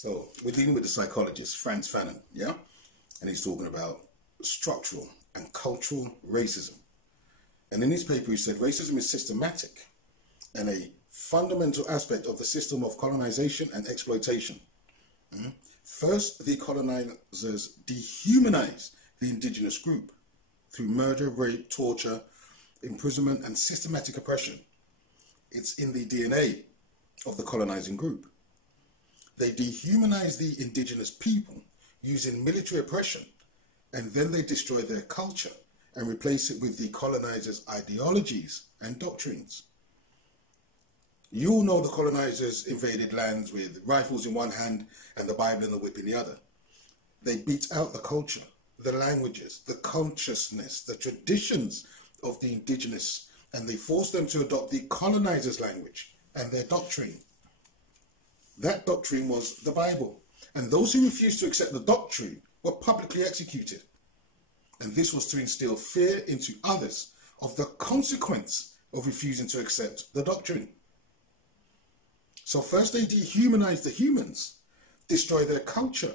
So we're dealing with the psychologist Frantz Fannon, yeah? And he's talking about structural and cultural racism. And in his paper he said racism is systematic and a fundamental aspect of the system of colonization and exploitation. First, the colonizers dehumanize the indigenous group through murder, rape, torture, imprisonment, and systematic oppression. It's in the DNA of the colonizing group. They dehumanize the indigenous people using military oppression, and then they destroy their culture and replace it with the colonizers' ideologies and doctrines. You all know the colonizers invaded lands with rifles in one hand and the Bible and the whip in the other. They beat out the culture, the languages, the consciousness, the traditions of the indigenous, and they forced them to adopt the colonizers' language and their doctrine. That doctrine was the Bible, and those who refused to accept the doctrine were publicly executed. And this was to instill fear into others of the consequence of refusing to accept the doctrine. So first they dehumanize the humans, destroy their culture,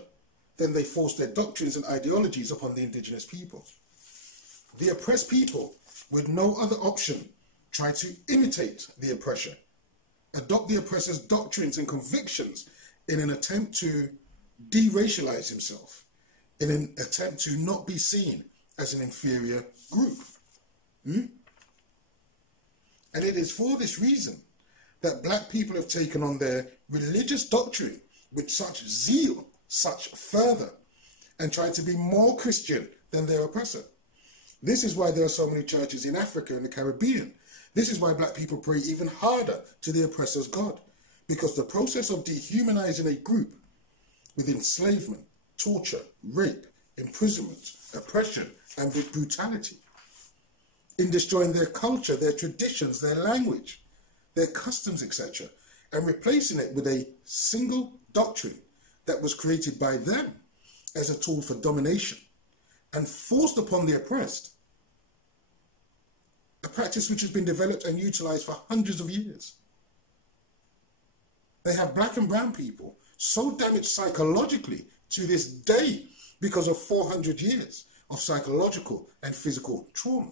then they force their doctrines and ideologies upon the indigenous people. The oppressed people, with no other option, try to imitate the oppressor, adopt the oppressor's doctrines and convictions in an attempt to de-racialize himself, in an attempt to not be seen as an inferior group. And it is for this reason that black people have taken on their religious doctrine with such zeal, such fervor, and tried to be more Christian than their oppressor. This is why there are so many churches in Africa and the Caribbean. This is why black people pray even harder to the oppressor's God, because the process of dehumanizing a group with enslavement, torture, rape, imprisonment, oppression, and with brutality, in destroying their culture, their traditions, their language, their customs, etc., and replacing it with a single doctrine that was created by them as a tool for domination and forced upon the oppressed, a practice which has been developed and utilized for hundreds of years. They have black and brown people so damaged psychologically to this day because of 400 years of psychological and physical trauma,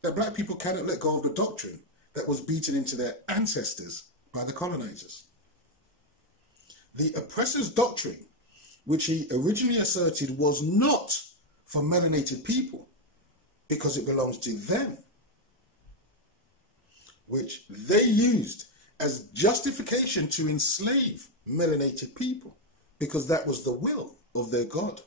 that black people cannot let go of the doctrine that was beaten into their ancestors by the colonizers. The oppressor's doctrine, which he originally asserted was not for melanated people because it belongs to them, which they used as justification to enslave melanated people because that was the will of their God.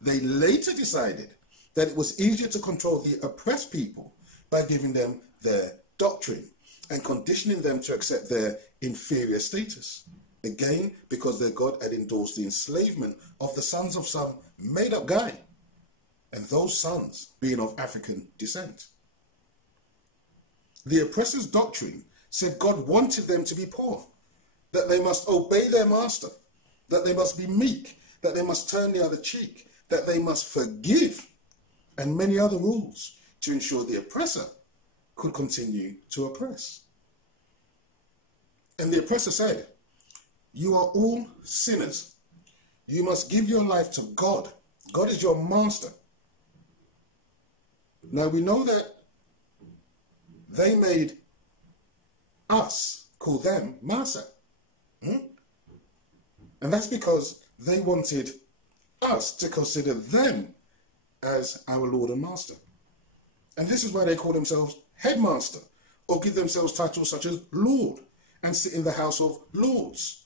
They later decided that it was easier to control the oppressed people by giving them their doctrine and conditioning them to accept their inferior status. Again, because their God had endorsed the enslavement of the sons of some made-up guy, and those sons being of African descent. The oppressor's doctrine said God wanted them to be poor, that they must obey their master, that they must be meek, that they must turn the other cheek, that they must forgive, and many other rules to ensure the oppressor could continue to oppress. And the oppressor said, "You are all sinners. You must give your life to God. God is your master." Now we know that they made us call them master. And that's because they wanted us to consider them as our Lord and Master. And this is why they call themselves headmaster, or give themselves titles such as Lord, and sit in the House of Lords.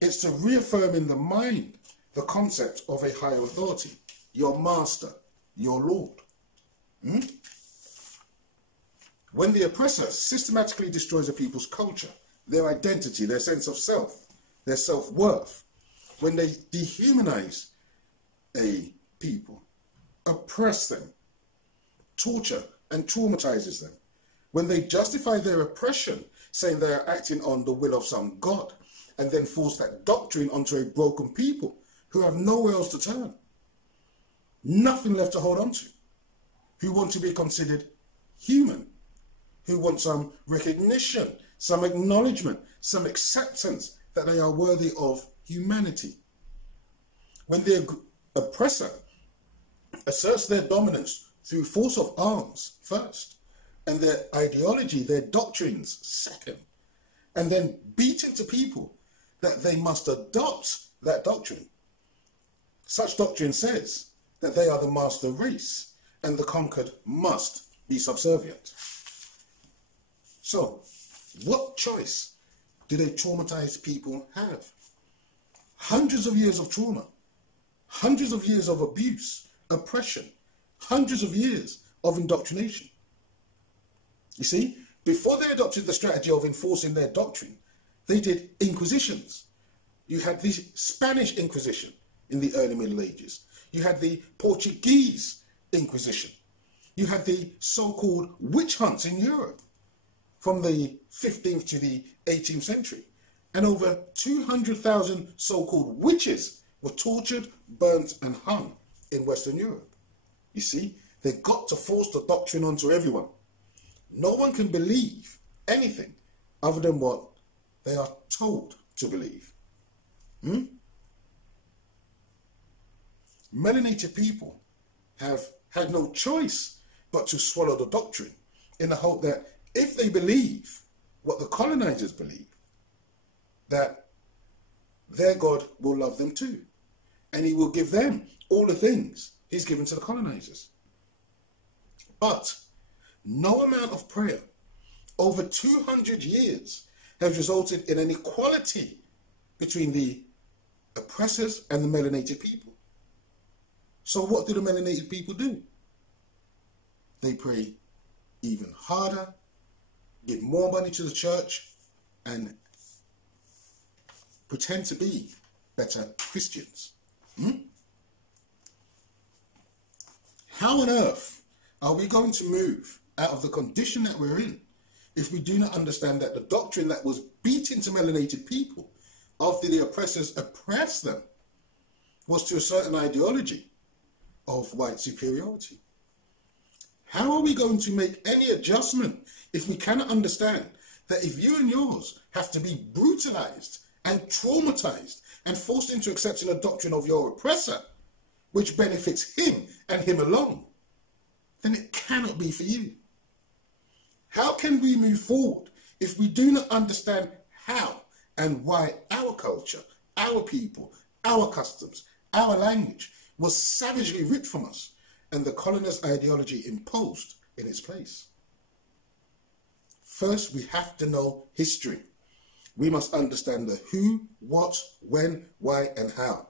It's to reaffirm in the mind the concept of a higher authority, your master, your Lord. When the oppressor systematically destroys a people's culture, their identity, their sense of self, their self-worth, when they dehumanize a people, oppress them, torture and traumatizes them, when they justify their oppression, saying they are acting on the will of some God, and then force that doctrine onto a broken people who have nowhere else to turn, nothing left to hold on to, who want to be considered human, who want some recognition, some acknowledgement, some acceptance that they are worthy of humanity. When the oppressor asserts their dominance through force of arms first, and their ideology, their doctrines second, and then beat into people that they must adopt that doctrine. Such doctrine says that they are the master race and the conquered must be subservient. So, what choice do they traumatized people have? Hundreds of years of trauma, hundreds of years of abuse, oppression, hundreds of years of indoctrination. You see, before they adopted the strategy of enforcing their doctrine, they did inquisitions. You had the Spanish Inquisition in the early Middle Ages. You had the Portuguese Inquisition. You had the so-called witch hunts in Europe from the 15th to the 18th century. And over 200,000 so-called witches were tortured, burnt and hung in Western Europe. You see, they've got to force the doctrine onto everyone. No one can believe anything other than what they are told to believe. Melanated people have had no choice but to swallow the doctrine in the hope that if they believe what the colonizers believe, that their God will love them too. And he will give them all the things he's given to the colonizers. But no amount of prayer over 200 years has resulted in an equality between the oppressors and the melanated people. So what do the melanated people do? They pray even harder, give more money to the church, and pretend to be better Christians. How on earth are we going to move out of the condition that we're in if we do not understand that the doctrine that was beat into melanated people after the oppressors oppressed them was to a certain ideology of white superiority? How are we going to make any adjustment if we cannot understand that if you and yours have to be brutalized and traumatized and forced into accepting a doctrine of your oppressor, which benefits him and him alone, then it cannot be for you? How can we move forward if we do not understand how and why our culture, our people, our customs, our language was savagely ripped from us and the colonist ideology imposed in its place? First, we have to know history. We must understand the who, what, when, why, and how.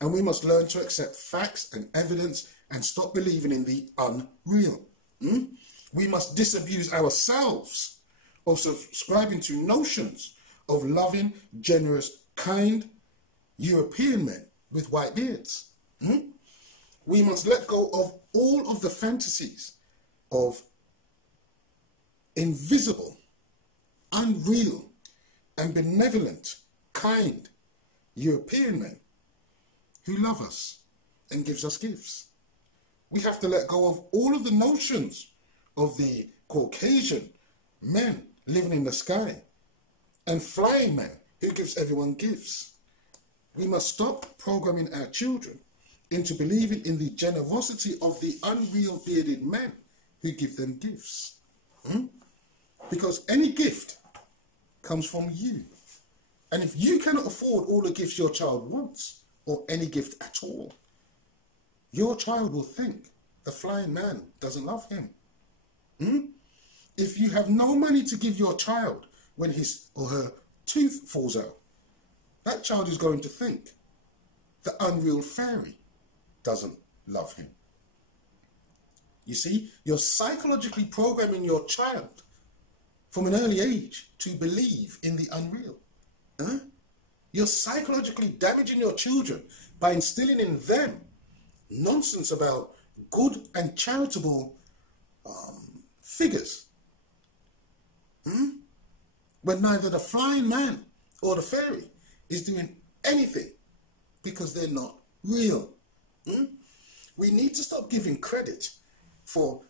And we must learn to accept facts and evidence and stop believing in the unreal. We must disabuse ourselves of subscribing to notions of loving, generous, kind European men with white beards. We must let go of all of the fantasies of invisible, unreal, and benevolent, kind European men who love us and gives us gifts. We have to let go of all of the notions of the Caucasian men living in the sky and flying men who gives everyone gifts. We must stop programming our children into believing in the generosity of the unreal bearded men who give them gifts. Because any gift comes from you. And if you cannot afford all the gifts your child wants, or any gift at all, your child will think the flying man doesn't love him. If you have no money to give your child when his or her tooth falls out, that child is going to think the unreal fairy doesn't love him. You see, you're psychologically programming your child from an early age to believe in the unreal. You're psychologically damaging your children by instilling in them nonsense about good and charitable figures. When neither the flying man or the fairy is doing anything because they're not real. We need to stop giving credit for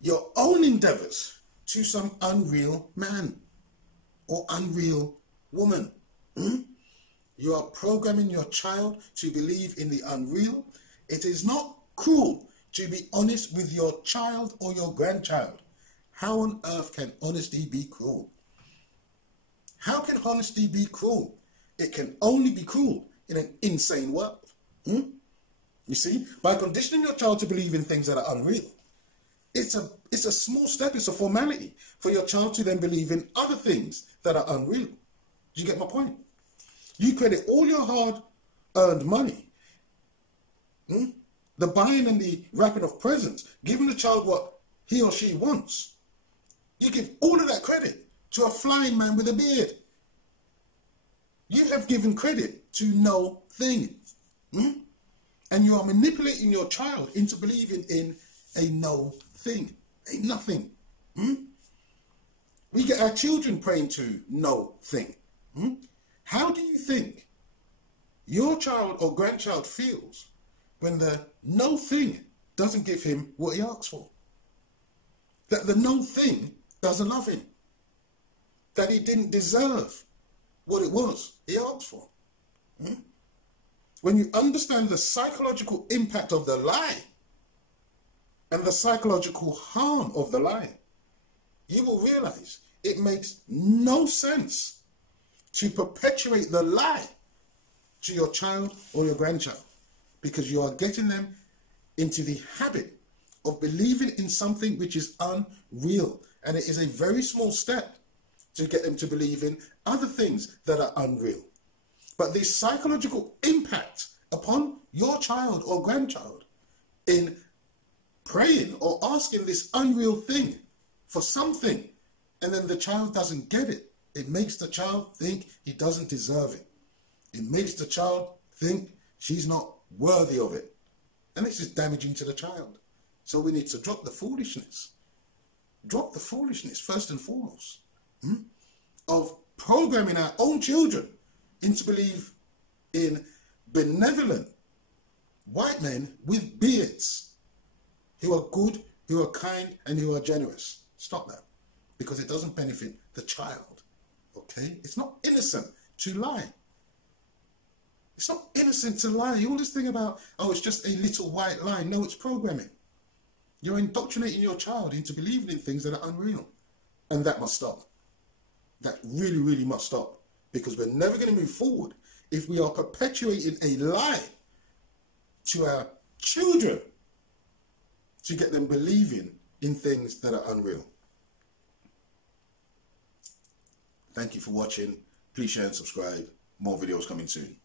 your own endeavors to some unreal man or unreal woman. You are programming your child to believe in the unreal. It is not cruel to be honest with your child or your grandchild. How on earth can honesty be cruel? How can honesty be cruel? It can only be cruel in an insane world. You see, by conditioning your child to believe in things that are unreal, it's a small step, it's a formality for your child to then believe in other things that are unreal. Do you get my point? You credit all your hard-earned money, the buying and the wrapping of presents, giving the child what he or she wants. You give all of that credit to a flying man with a beard. You have given credit to no thing. And you are manipulating your child into believing in a no thing, a nothing. We get our children praying to no thing. How do you think your child or grandchild feels when the no thing doesn't give him what he asks for? That the no thing doesn't love him? That he didn't deserve what it was he asked for? When you understand the psychological impact of the lie and the psychological harm of the lie, you will realize it makes no sense to perpetuate the lie to your child or your grandchild, because you are getting them into the habit of believing in something which is unreal. And it is a very small step to get them to believe in other things that are unreal. But the psychological impact upon your child or grandchild in praying or asking this unreal thing for something, and then the child doesn't get it, it makes the child think he doesn't deserve it. It makes the child think she's not worthy of it. And this is damaging to the child. So we need to drop the foolishness. Drop the foolishness first and foremost of programming our own children into believe in benevolent white men with beards who are good, who are kind, and who are generous. Stop that, because it doesn't benefit the child. Okay? It's not innocent to lie. It's not innocent to lie. You all this thing about, oh, it's just a little white lie. No, it's programming. You're indoctrinating your child into believing in things that are unreal. And that must stop. That really, really must stop. Because we're never going to move forward if we are perpetuating a lie to our children to get them believing in things that are unreal. Thank you for watching. Please share and subscribe. More videos coming soon.